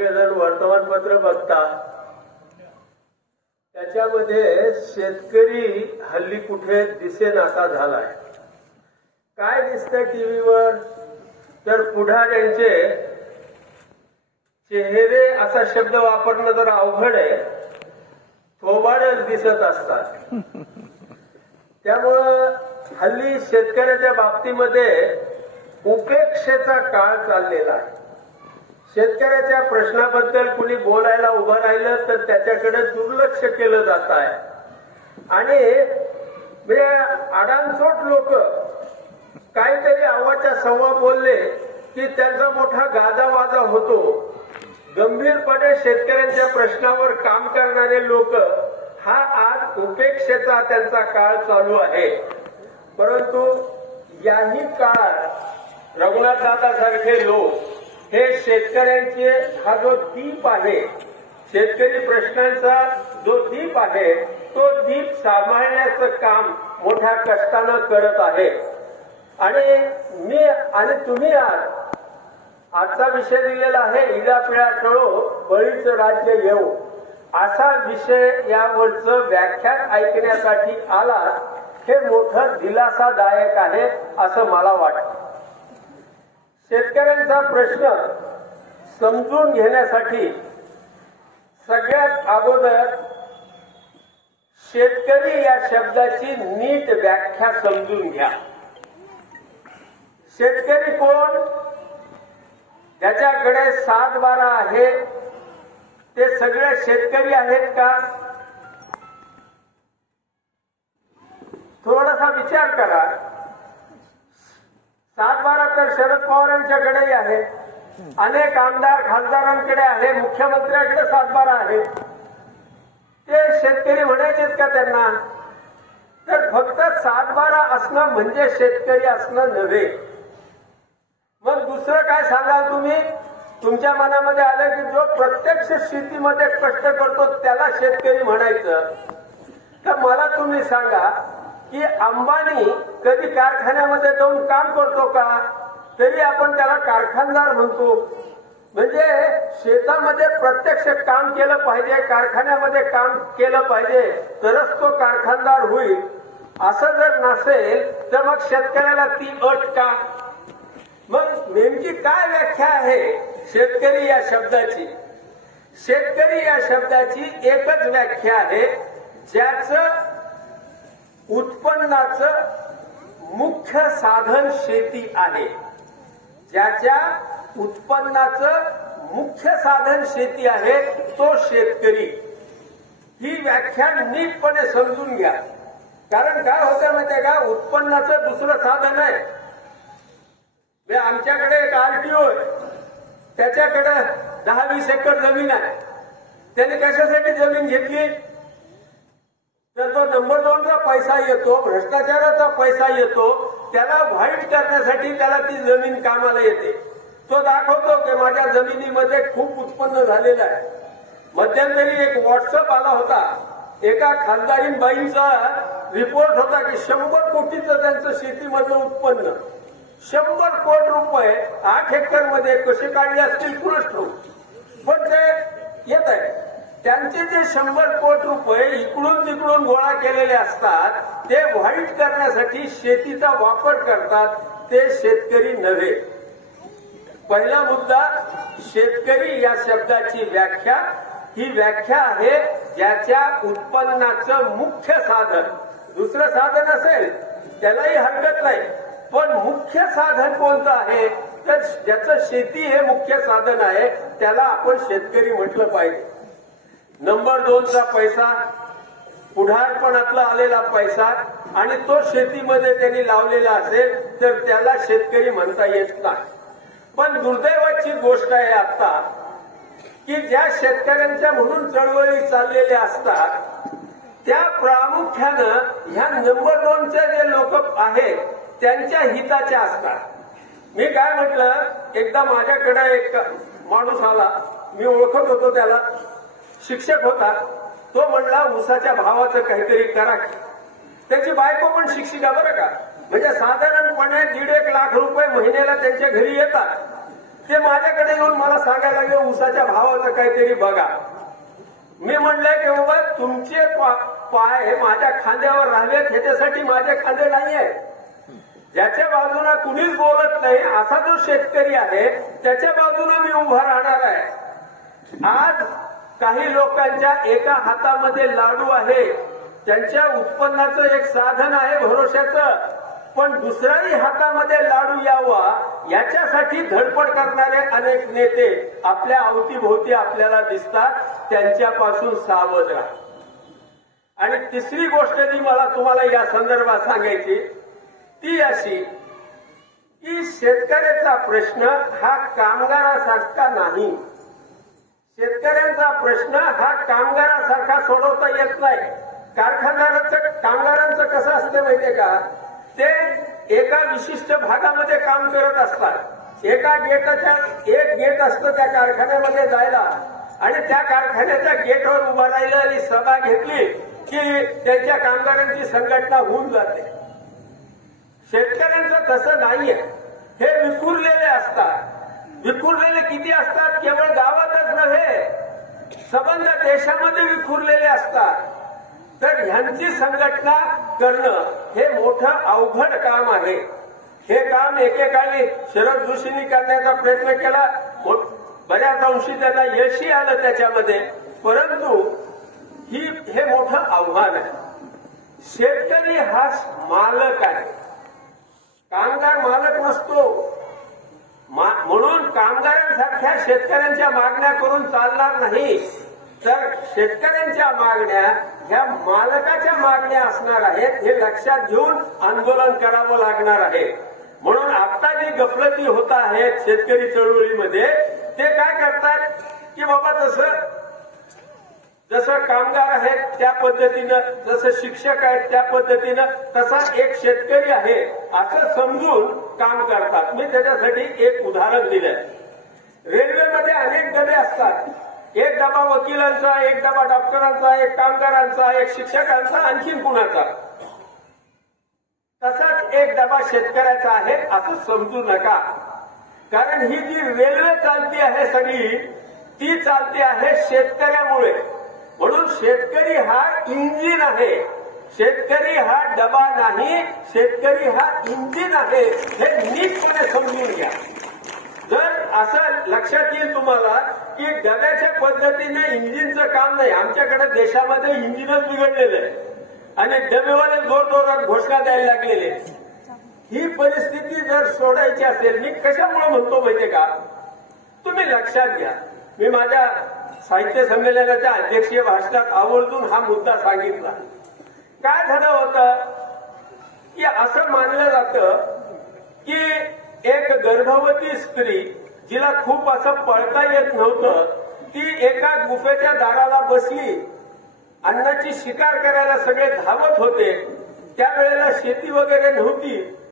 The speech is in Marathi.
सगळेजण वर्तमानपत्र बघता, त्याच्यामध्ये शेतकरी हल्ली कुठे दिसेनासा झालाय. काय दिसतंय टीव्हीवर तर पुढाऱ्यांचे चेहरे असा शब्द वापरणं जर अवघड आहे, थोबाडच दिसत असतात. त्यामुळं हल्ली शेतकऱ्याच्या बाबतीमध्ये उपेक्षेचा काळ चाललेला आहे. शेतकऱ्याच्या प्रश्नाबद्दल कुणी बोलायला उभं राहिलं तर त्याच्याकडे दुर्लक्ष केलं जात आहे. आणि म्हणजे आडानचोट लोक काहीतरी आवाच्या सव्वा बोलले की त्यांचा मोठा गाजावाजा होतो. गंभीरपणे शेतकऱ्यांच्या प्रश्नावर काम करणारे लोक हा आज उपेक्षेचा त्यांचा काळ चालू आहे. परंतु याही काळात रघुनाथदादा सारखे लोक हे शेतकऱ्यांचे हा जो दीप आहे, शेतकरी प्रश्नांचा जो दीप आहे, तो दीप सांभाळण्याचं काम मोठ्या कष्टानं करत आहे. आणि मी आणि तुम्ही आजचा विषय दिलेला आहे, इडा पिळा टळो बळीचं राज्य येऊ, असा विषय यावरचं व्याख्यान ऐकण्यासाठी आला हे मोठं दिलासादायक आहे असं मला वाटतं. शेतकऱ्यांचा प्रश्न समजून घेण्यासाठी सगळ्यात अगोदर शेतकरी या शब्दाची नीट व्याख्या समजून घ्या. शेतकरी कोण? ज्याच्याकडे 7-12 आहे ते सगळे शेतकरी आहेत का? थोडासा विचार करा. 7-12 तर शरद पवारांच्याकडेही आहे, अनेक आमदार खासदारांकडे आहे, मुख्यमंत्र्यांकडे 7-12 आहे. ते शेतकरी म्हणायचेत का त्यांना? तर फक्त 7-12 असणं म्हणजे शेतकरी असणं नव्हे. मग दुसरं काय सांगाल तुम्ही? तुमच्या मनामध्ये आलं की जो प्रत्यक्ष शेतीमध्ये कष्ट करतो त्याला शेतकरी म्हणायचं. तर मला तुम्ही सांगा की अंबानी कधी कारखान्यामध्ये जाऊन काम करतो का? तरी आपण त्याला कारखानदार म्हणतो. म्हणजे शेतामध्ये प्रत्यक्ष काम केलं पाहिजे, कारखान्यामध्ये काम केलं पाहिजे तरच तो कारखानदार होईल. असं जर नसेल तर मग शेतकऱ्याला ती अट का? मग नेमकी काय व्याख्या आहे शेतकरी या शब्दाची? शेतकरी या शब्दाची एकच व्याख्या आहे, ज्याचं उत्पन्नाचं मुख्य साधन शेती आहे. ज्याच्या उत्पन्नाचं मुख्य साधन शेती आहे तो शेतकरी. ही व्याख्या नीटपणे समजून घ्या. कारण काय होतं माहितीये का, उत्पन्नाचं दुसरं साधन आहे. आमच्याकडे एक आरटीओ आहे, त्याच्याकडे 10-20 एकर जमीन आहे. त्याने कशासाठी जमीन घेतली? तर तो नंबर 2चा पैसा येतो, भ्रष्टाचाराचा पैसा येतो. त्याला व्हाईट करण्यासाठी त्याला ती जमीन कामाला येते. तो दाखवतो की माझ्या जमिनीमध्ये खूप उत्पन्न झालेलं आहे. मध्यंतरी एक व्हॉट्सअप आला होता, एका खासदारीन बाईंचा रिपोर्ट होता की 100 कोटीचं त्यांचं शेतीमधलं उत्पन्न. 100 कोटी रुपये 8 एकर मध्ये कसे काढले असतील कुणास ठाऊक, पण ते येत आहे. त्यांचे जे 100 कोटी रुपये इकडून तिकडून गोळा केलेले असतात ते व्हाईट करण्यासाठी शेतीचा वापर करतात. ते शेतकरी नव्हे. पहिला मुद्दा, शेतकरी या शब्दाची व्याख्या ही व्याख्या आहे ज्याच्या उत्पन्नाचं मुख्य साधन. दुसरं साधन असेल त्यालाही हरकत नाही, पण मुख्य साधन कोणतं आहे? तर ज्याचं शेती हे मुख्य साधन आहे त्याला आपण शेतकरी म्हटलं पाहिजे. नंबर 2चा पैसा, पुढारपणातला आलेला पैसा आणि तो शेतीमध्ये त्यांनी लावलेला असेल तर त्याला शेतकरी म्हणता येत नाही. पण दुर्दैवाची गोष्ट आहे आता की ज्या शेतकऱ्यांच्या म्हणून चळवळी चाललेल्या असतात त्या प्रामुख्यानं ह्या नंबर 2चे जे लोक आहेत त्यांच्या हिताच्या असतात. मी काय म्हटलं, एकदा माझ्याकडे एक माणूस आला, मी ओळखत होतो त्याला, शिक्षक होता. तो म्हणला ऊसाच्या भावाचं काहीतरी करा. त्याची बायको पण शिक्षिका बरं का, म्हणजे साधारणपणे 1.5 लाख रुपये महिन्याला त्यांच्या घरी येतात. ते माझ्याकडे येऊन मला सांगायला लागले ऊसाच्या भावाचं काहीतरी बघा. मी म्हणलंय की बाबा तुमचे पाय माझ्या खांद्यावर राहिलेत ह्याच्यासाठी माझे खांदे नाहीये. ज्याच्या बाजूला कुणीच बोलत नाही असा जो शेतकरी आहे त्याच्या बाजूला मी उभा राहणार आहे. आज काही लोकांच्या एका हातामध्ये लाडू आहे, त्यांच्या उत्पन्नाचं एक साधन आहे भरोश्याचं, पण दुसऱ्याही हातामध्ये लाडू यावा याच्यासाठी धडपड करणारे अनेक नेते आपल्या अवतीभोवती आपल्याला दिसतात. त्यांच्यापासून सावध राहा. आणि तिसरी गोष्ट जी मला तुम्हाला या संदर्भात सांगायची ती अशी की शेतकऱ्याचा प्रश्न हा कामगारासारखा नाही. शेतकऱ्यांचा प्रश्न हा कामगारासारखा सोडवता येत नाही. कामगारांचं कसं असतं माहितीये का, ते एका विशिष्ट भागामध्ये काम करत असतात. एका गेटच्या एक गेट असतं त्या कारखान्यामध्ये जायला आणि त्या कारखान्याच्या गेटवर उभं राहिलं आणि सभा घेतली की त्यांच्या कामगारांची संघटना होऊन जाते. शेतकऱ्यांचं तसं नाहीये. हे विखुरलेले असतात. विखुरलेले किती असतात, केवळ गावातच नव्हे संबंध देशामध्ये विखुरलेले असतात. तर ह्यांची संघटना करणं हे मोठं अवघड काम आहे. हे काम एकेकाळी शरद जोशींनी करण्याचा प्रयत्न केला, बऱ्याच अंशी त्यांना यशही आलं त्याच्यामध्ये, परंतु हे मोठं आव्हान आहे. शेतकरी हा मालक आहे, कामगार मालक नसतो. म्हणून कामगारांसारख्या शेतकऱ्यांच्या मागण्या करून चालणार नाही. तर शेतकऱ्यांच्या मागण्या ह्या मालकाच्या मागण्या असणार आहेत हे लक्षात घेऊन आंदोलन करावं लागणार आहे. म्हणून आता जी गफलती होत आहेत शेतकरी चळवळीमध्ये, ते काय करतात की बाबा जसं कामगार आहेत त्या पद्धतीनं, जसं शिक्षक आहेत त्या पद्धतीनं, तसा एक शेतकरी आहे असं समजून काम करतात. मी त्याच्यासाठी एक उदाहरण दिलंय. रेल्वेमध्ये अनेक डबे असतात. एक डबा वकिलांचा, एक डबा डॉक्टरांचा, एक कामगारांचा, एक शिक्षकांचा, आणखीन कुणाचा. तसाच एक डबा शेतकऱ्याचा आहे असं समजू नका. कारण ही जी रेल्वे चालती आहे सगळी, ती चालती आहे शेतकऱ्यामुळे. म्हणून शेतकरी हा इंजिन आहे. शेतकरी हा डबा नाही, शेतकरी हा इंजिन आहे. हे नीटपणे समजून घ्या. जर असं लक्षात येईल तुम्हाला की डब्याच्या पद्धतीने इंजिनचं काम नाही. आमच्याकडे देशामध्ये इंजिनच बिघडलेलं आहे आणि डबेवाले जोरजोरात घोषणा द्यायला लागलेले. ही परिस्थिती जर सोडायची असेल, मी कशामुळे म्हणतो माहितीये का, तुम्ही लक्षात घ्या. मी माझ्या साहित्य संमेलनाच्या अध्यक्षीय भाषणात आवर्जून हा मुद्दा सांगितला. काय झालं होतं की असं मानलं जातं की एक गर्भवती स्त्री जिला खूप असं पळता येत नव्हतं, ती एका गुफेच्या दाराला बसली. अन्नाची शिकार करायला सगळे धावत होते. त्यावेळेला शेती वगैरे नव्हती.